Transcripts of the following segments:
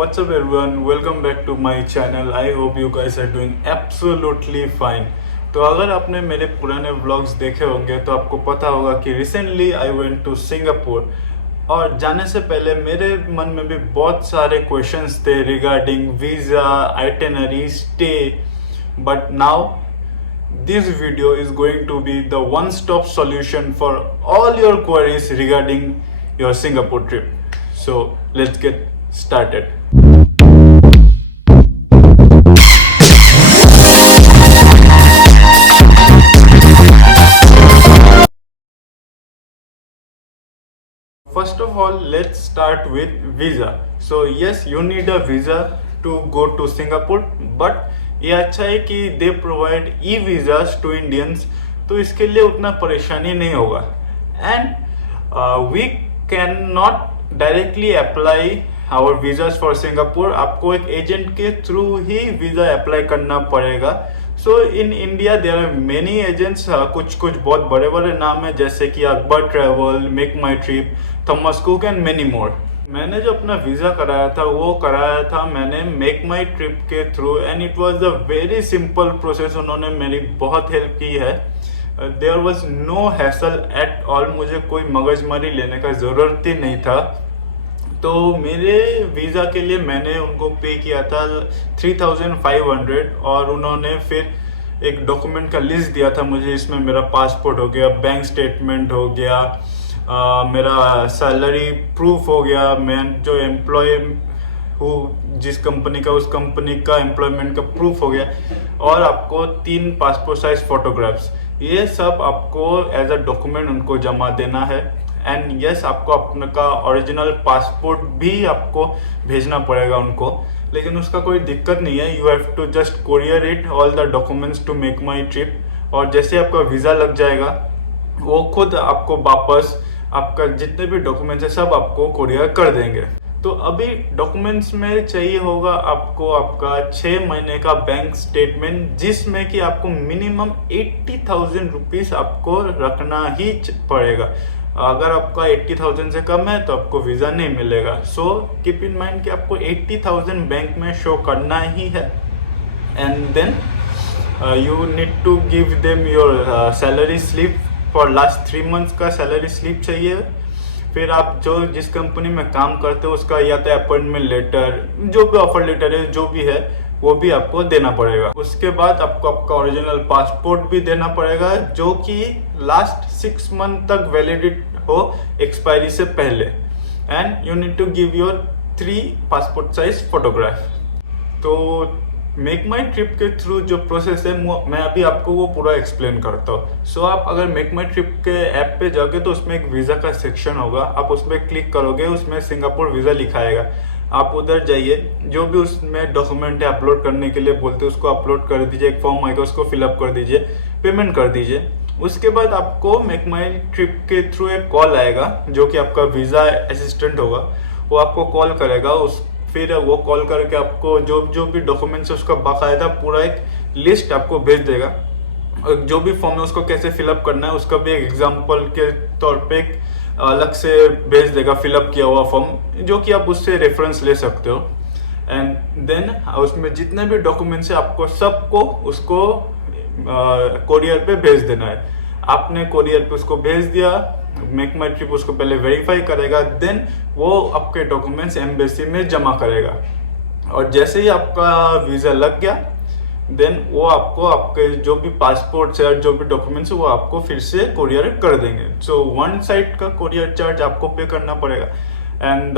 what's up everyone, welcome back to my channel. I hope you guys are doing absolutely fine. तो अगर आपने मेरे पुराने vlogs देखे होंगे तो आपको पता होगा कि recently I went to Singapore. और जाने से पहले मेरे मन में भी बहुत सारे क्वेश्चंस थे regarding visa, itinerary, stay. But now this video is going to be the one-stop solution for all your queries regarding your Singapore trip. So let's get started. First of all, let's start with visa. So yes, you need a visa to go to Singapore, but ये अच्छा है कि they provide e visas to Indians, तो इसके लिए उतना परेशानी नहीं होगा। And we can not directly apply our visas for Singapore. आपको एक एजेंट के थ्रू ही वीज़ा अप्लाई करना पड़ेगा। So in India there are many agents, कुछ बहुत बड़े बड़े नाम है जैसे कि Akbar travel, Make my Trip, Thomas Cook and many more. मैंने जो अपना वीज़ा कराया था वो कराया था मैंने मेक माई ट्रिप के through, and it was a very simple process. उन्होंने मेरी बहुत हेल्प की है। There was no hassle at all, मुझे कोई मगजमारी लेने का ज़रूरत ही नहीं था। तो मेरे वीज़ा के लिए मैंने उनको पे किया था 3500, और उन्होंने फिर एक डॉक्यूमेंट का लिस्ट दिया था मुझे। इसमें मेरा पासपोर्ट हो गया, बैंक स्टेटमेंट हो गया, मेरा सैलरी प्रूफ हो गया, मैं जो एम्प्लॉय हूँ जिस कंपनी का, उस कंपनी का एम्प्लॉयमेंट का प्रूफ हो गया, और आपको 3 पासपोर्ट साइज फोटोग्राफ्स, ये सब आपको एज अ डॉक्यूमेंट उनको जमा देना है। एंड यस, आपको अपने का ओरिजिनल पासपोर्ट भी आपको भेजना पड़ेगा उनको, लेकिन उसका कोई दिक्कत नहीं है। You have to just courier it all the documents to make my trip, और जैसे आपका वीज़ा लग जाएगा वो खुद आपको वापस आपका जितने भी डॉक्यूमेंट्स है सब आपको कोरियर कर देंगे। तो अभी डॉक्यूमेंट्स में चाहिए होगा आपको आपका 6 महीने का बैंक स्टेटमेंट, जिसमें कि आपको मिनिमम 80,000 रुपीज़ आपको रखना ही पड़ेगा। अगर आपका 80,000 से कम है तो आपको वीज़ा नहीं मिलेगा। सो कीप इन माइंड कि आपको 80,000 बैंक में शो करना ही है। And then you need to give them your salary slip for last 3 months का सैलरी स्लिप चाहिए। फिर आप जो जिस कंपनी में काम करते हो उसका या तो अपॉइंटमेंट लेटर, जो भी ऑफर लेटर है, जो भी है वो भी आपको देना पड़ेगा। उसके बाद आपको आपका ओरिजिनल पासपोर्ट भी देना पड़ेगा, जो कि लास्ट 6 मंथ तक वैलिडिट हो एक्सपायरी से पहले। And you need to give your 3 passport size photograph. तो मेक माई ट्रिप के थ्रू जो प्रोसेस है मैं अभी आपको वो पूरा एक्सप्लेन करता हूँ। सो आप अगर मेक माई ट्रिप के ऐप पे जाओगे तो उसमें एक वीज़ा का सेक्शन होगा, आप उस पर क्लिक करोगे, उसमें सिंगापुर वीज़ा लिखा आएगा। आप उधर जाइए, जो भी उसमें डॉक्यूमेंट है अपलोड करने के लिए बोलते हैं उसको अपलोड कर दीजिए, एक फॉर्म आएगा उसको फिलअप कर दीजिए, पेमेंट कर दीजिए। उसके बाद आपको मेक माई ट्रिप के थ्रू एक कॉल आएगा, जो कि आपका वीज़ा असिस्टेंट होगा, वो आपको कॉल करेगा। फिर वो कॉल करके आपको जो भी डॉक्यूमेंट्स है उसका बाकायदा पूरा एक लिस्ट आपको भेज देगा, और जो भी फॉर्म है उसको कैसे फिलअप करना है उसका भी एक एग्जांपल के तौर पे एक अलग से भेज देगा फिलअप किया हुआ फॉर्म, जो कि आप उससे रेफरेंस ले सकते हो। एंड देन उसमें जितने भी डॉक्यूमेंट्स है आपको सबको उसको कोरियर पे भेज देना है। आपने कोरियर पे उसको भेज दिया, मेक माई ट्रिप उसको पहले वेरीफाई करेगा, देन वो आपके डॉक्यूमेंट्स एम्बेसी में जमा करेगा। और जैसे ही आपका वीज़ा लग गया, देन वो आपको आपके जो भी पासपोर्ट है, जो भी डॉक्यूमेंट्स है, वो आपको फिर से कोरियर कर देंगे। सो 1 साइड का कोरियर चार्ज आपको पे करना पड़ेगा। एंड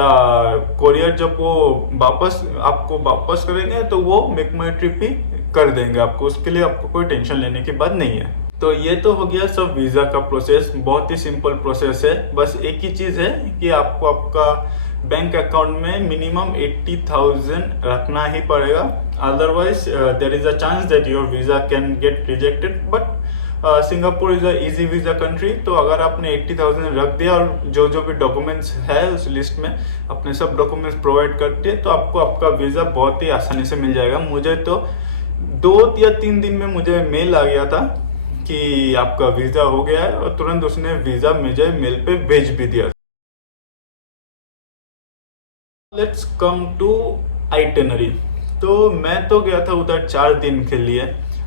कोरियर जब वो आपको वापस करेंगे तो वो मेक माई ट्रिप ही कर देंगे आपको, उसके लिए आपको कोई टेंशन लेने की बात नहीं है। तो ये तो हो गया सब वीज़ा का प्रोसेस, बहुत ही सिंपल प्रोसेस है। बस एक ही चीज़ है कि आपको आपका बैंक अकाउंट में मिनिमम 80,000 रखना ही पड़ेगा, otherwise there is a chance that your visa can get rejected. But Singapore is a easy visa country, तो अगर आपने 80,000 रख दिया और जो भी डॉक्यूमेंट्स है उस लिस्ट में अपने सब डॉक्यूमेंट्स प्रोवाइड कर दिए, तो आपको आपका वीज़ा बहुत ही आसानी से मिल जाएगा। मुझे तो 2 या 3 दिन में मुझे मेल आ गया था कि आपका वीज़ा हो गया है, और तुरंत उसने वीज़ा मुझे मेल पे भेज भी दिया। Let's come to itinerary. तो मैं तो गया था उधर 4 दिन के लिए।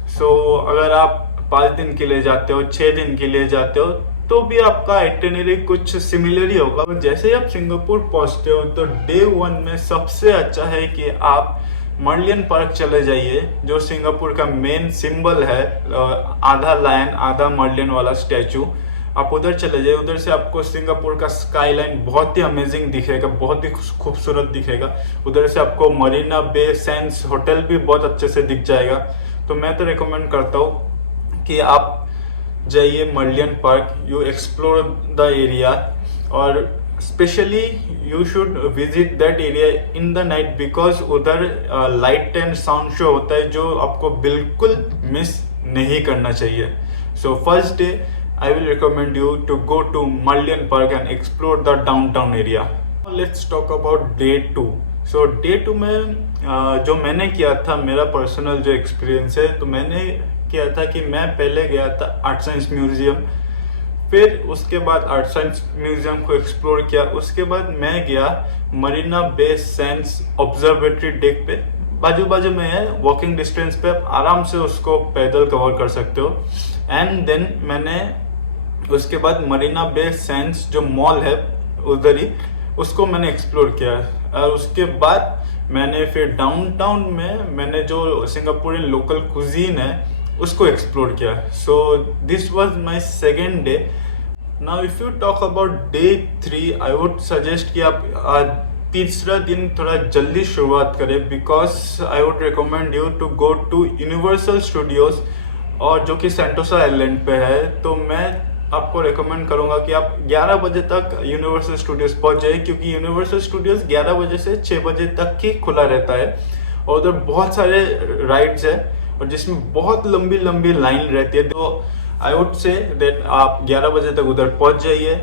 सो अगर आप 5 दिन के लिए जाते हो, 6 दिन के लिए जाते हो, तो भी आपका आइटिनरी कुछ सिमिलर ही होगा। जैसे ही आप सिंगापुर पहुंचते हो तो डे 1 में सबसे अच्छा है कि आप मर्लियन पार्क चले जाइए, जो सिंगापुर का मेन सिंबल है, आधा लायन आधा मर्लियन वाला स्टैचू। आप उधर चले जाइए, उधर से आपको सिंगापुर का स्काईलाइन बहुत ही अमेजिंग दिखेगा, बहुत ही खूबसूरत दिखेगा। उधर से आपको मरीना बे सैंड्स होटल भी बहुत अच्छे से दिख जाएगा। तो मैं तो रिकमेंड करता हूँ कि आप जाइए Merlion park, you explore the area, और specially you should visit that area in the night, because उधर लाइट एंड साउंड शो होता है जो आपको बिल्कुल मिस नहीं करना चाहिए। So first day I will recommend you to go to Mullion Park and explore the downtown area. Let's talk about day 2. So day 2 में जो मैंने किया था, मेरा पर्सनल जो एक्सपीरियंस है, तो मैंने किया था कि मैं पहले गया था आर्ट साइंस म्यूजियम, फिर उसके बाद आर्ट साइंस म्यूजियम को एक्सप्लोर किया। उसके बाद मैं गया Marina Bay Sands observatory deck पे, बाजू बाजू में है, वॉकिंग डिस्टेंस पे, आप आराम से उसको पैदल कवर कर सकते हो। एंड देन मैंने उसके बाद मरीना बे सैंड्स जो मॉल है उधर ही, उसको मैंने एक्सप्लोर किया। और उसके बाद मैंने फिर डाउनटाउन में मैंने जो सिंगापुरियन लोकल कुजीन है उसको एक्सप्लोर किया। So this was my second day. Now if you talk about day 3, I would suggest कि आप तीसरा दिन थोड़ा जल्दी शुरुआत करें, because I would recommend you to go to Universal Studios, और जो कि सेंटोसा आइलैंड पे है। तो मैं आपको रेकमेंड करूंगा कि आप 11 बजे तक यूनिवर्सल स्टूडियोज पहुंच जाए, क्योंकि यूनिवर्सल स्टूडियोज 11 बजे से 6 बजे तक ही खुला रहता है, और उधर बहुत सारे राइड्स है और जिसमें बहुत लंबी लंबी लाइन रहती है। तो आई वुड से दैट आप 11 बजे तक उधर पहुंच जाइए,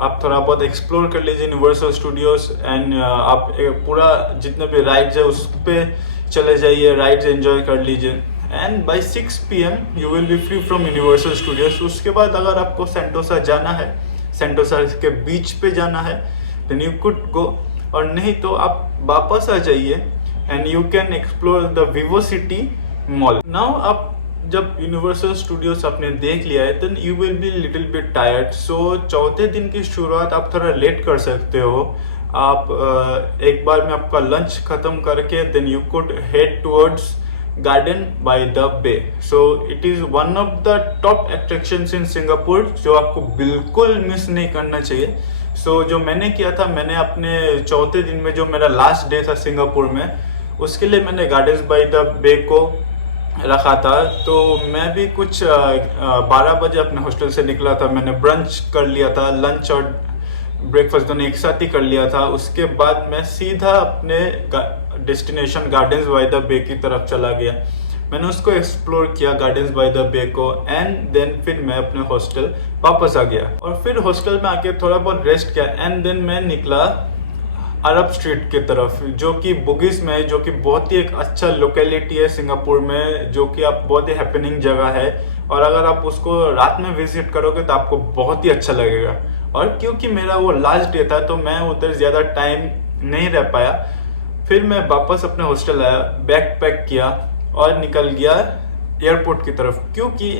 आप थोड़ा बहुत एक्सप्लोर कर लीजिए यूनिवर्सल स्टूडियोज, एंड आप पूरा जितने भी राइड्स है उस पर चले जाइए, राइड्स एंजॉय कर लीजिए। And by 6 PM you will B free from universal studios. उसके बाद अगर आपको सेंटोसा जाना है, सेंटोसा के बीच पे जाना है, देन यू कुड गो, और नहीं तो आप वापस आ जाइए and you can explore the Vivo City mall. Now आप जब यूनिवर्सल स्टूडियोज आपने देख लिया है, then you will be little bit tired. So चौथे दिन की शुरुआत आप थोड़ा लेट कर सकते हो। आप एक बार में आपका लंच खत्म करके then you could head towards Garden by the Bay. So it is one of the top attractions in Singapore, जो आपको बिल्कुल मिस नहीं करना चाहिए। सो जो मैंने किया था, मैंने अपने चौथे दिन में जो मेरा लास्ट डे था सिंगापुर में, उसके लिए मैंने गार्डन्स बाय द बे को रखा था। तो मैं भी कुछ 12 बजे अपने हॉस्टल से निकला था, मैंने ब्रंच कर लिया था, लंच और ब्रेकफास्ट दोनों एक साथ ही कर लिया था। उसके बाद मैं सीधा अपने डेस्टिनेशन गार्डन्स बाय द बे की तरफ चला गया। मैंने उसको एक्सप्लोर किया, गार्डन्स बाय द बे को, एंड देन फिर मैं अपने हॉस्टल वापस आ गया, और फिर हॉस्टल में आके थोड़ा बहुत रेस्ट किया, एंड देन मैं निकला अरब स्ट्रीट की तरफ, जो कि बुगिस में है, जो कि बहुत ही एक अच्छा लोकेलिटी है सिंगापुर में, जो कि आप बहुत ही हैपनिंग जगह है, और अगर आप उसको रात में विजिट करोगे तो आपको बहुत ही अच्छा लगेगा। और क्योंकि मेरा वो लास्ट डे था तो मैं उधर ज़्यादा टाइम नहीं रह पाया, फिर मैं वापस अपने हॉस्टल आया, बैग पैक किया और निकल गया एयरपोर्ट की तरफ, क्योंकि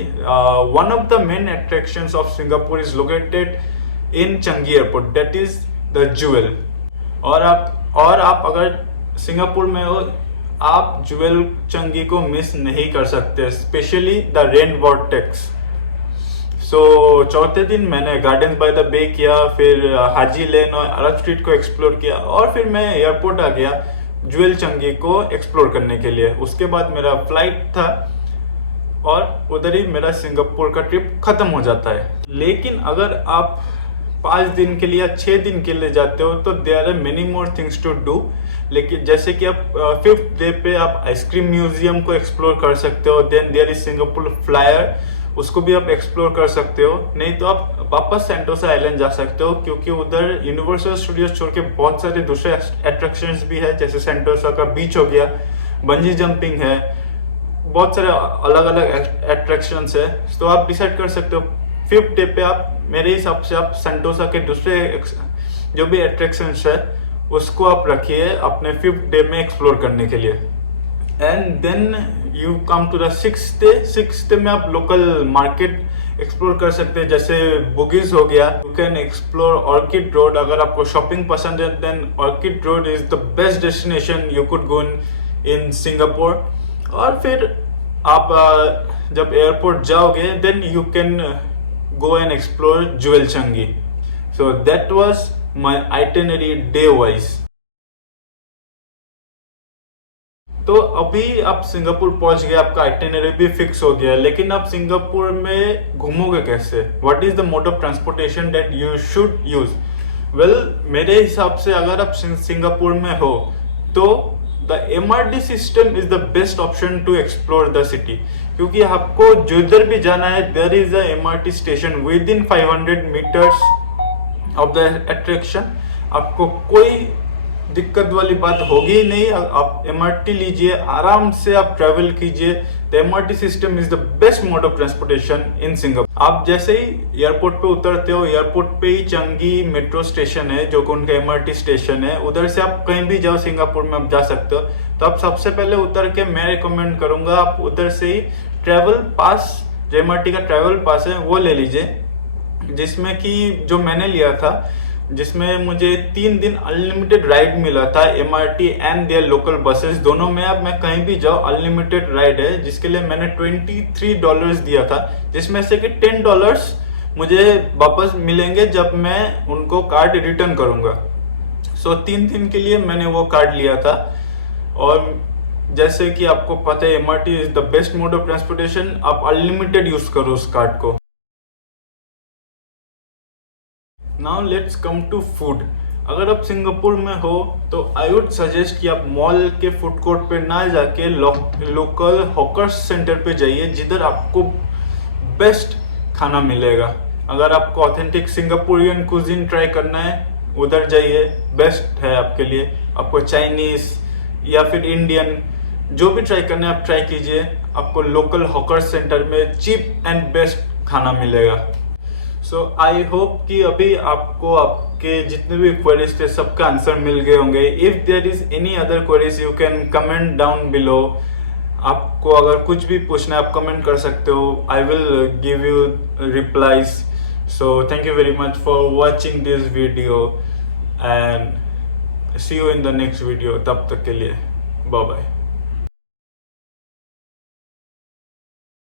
one of the main attractions of Singapore is located in Changi airport, that is the Jewel. और आप अगर सिंगापुर में हो, आप ज्वेल चंगी को मिस नहीं कर सकते, स्पेशली द रेन वॉर्टेक्स। सो चौथे दिन मैंने गार्डन्स बाय द बे किया, फिर हाजी लेन और अरब स्ट्रीट को एक्सप्लोर किया, और फिर मैं एयरपोर्ट आ गया ज्वेल चंगी को एक्सप्लोर करने के लिए। उसके बाद मेरा फ्लाइट था और उधर ही मेरा सिंगापुर का ट्रिप खत्म हो जाता है। लेकिन अगर आप 5 दिन के लिए या 6 दिन के लिए जाते हो तो there are many more things to do. लेकिन जैसे कि आप 5th डे पे आप आइसक्रीम म्यूजियम को एक्सप्लोर कर सकते हो, then there is Singapore Flyer, उसको भी आप एक्सप्लोर कर सकते हो। नहीं तो आप वापस सेंटोसा आइलैंड जा सकते हो, क्योंकि उधर यूनिवर्सल स्टूडियोज छोड़ के बहुत सारे दूसरे अट्रैक्शंस भी है, जैसे सेंटोसा का बीच हो गया, बंजी जंपिंग है, बहुत सारे अलग अलग अट्रैक्शंस है। तो आप डिसाइड कर सकते हो 5th डे पे आप, मेरे हिसाब से आप सेंटोसा के दूसरे जो भी अट्रैक्शंस है उसको आप रखिए अपने 5th डे में एक्सप्लोर करने के लिए। And then you come to the 6th day में आप लोकल मार्केट एक्सप्लोर कर सकते हैं, जैसे बुगीज हो गया। You can explore Orchard road. अगर आपको शॉपिंग पसंद है then Orchard road is the best destination you could go in Singapore. और फिर आप जब एयरपोर्ट जाओगे then you can go and explore Jewel Changi. So that was my itinerary day wise. तो अभी आप सिंगापुर पहुंच गए, आपका आइटिनरी भी फिक्स हो गया, लेकिन आप सिंगापुर में घूमोगे कैसे? What is the mode of transportation that you should use? Well, मेरे हिसाब से अगर आप सिंगापुर में हो तो the MRT system is the best option to explore the city, क्योंकि आपको जिधर भी जाना है there is a MRT station within 500 metres of the attraction. आपको कोई दिक्कत वाली बात होगी ही नहीं। आप MRT लीजिए, आराम से आप ट्रेवल कीजिए। The MRT system is the best mode of transportation in Singapore. आप जैसे ही एयरपोर्ट पे उतरते हो, एयरपोर्ट पे ही चंगी मेट्रो स्टेशन है जो कि उनका MRT स्टेशन है, उधर से आप कहीं भी जाओ सिंगापुर में आप जा सकते हो। तो आप सबसे पहले उतर के मैं रिकमेंड करूंगा आप उधर से ही ट्रेवल पास, जो MRT का ट्रेवल पास है वो ले लीजिए, जिसमें कि जो मैंने लिया था, जिसमें मुझे 3 दिन अनलिमिटेड राइड मिला था MRT and their local buses दोनों में। अब मैं कहीं भी जाऊँ अनलिमिटेड राइड है, जिसके लिए मैंने $23 दिया था, जिसमें से कि $10 मुझे वापस मिलेंगे जब मैं उनको कार्ड रिटर्न करूँगा। सो 3 दिन के लिए मैंने वो कार्ड लिया था। और जैसे कि आपको पता है MRT is the best mode of transportation, आप अनलिमिटेड यूज करो उस कार्ड को। Now let's come to food. अगर आप सिंगापुर में हो तो आई वुड सजेस्ट कि आप मॉल के फूड कोर्ट पे ना जाके लोकल हॉकर्स सेंटर पे जाइए, जिधर आपको बेस्ट खाना मिलेगा। अगर आपको ऑथेंटिक सिंगापुरियन कुजिन ट्राई करना है उधर जाइए, बेस्ट है आपके लिए। आपको चाइनीज या फिर इंडियन जो भी ट्राई करना है आप ट्राई कीजिए, आपको लोकल हॉकर्स सेंटर में चीप एंड बेस्ट खाना मिलेगा। सो आई होप कि अभी आपको आपके जितने भी क्वेरीज थे सबका आंसर मिल गए होंगे। If there is any other queries you can comment down below. आपको अगर कुछ भी पूछना है आप कमेंट कर सकते हो, I will give you replies. So thank you very much for watching this video and see you in the next video. तब तक के लिए बाय बाय।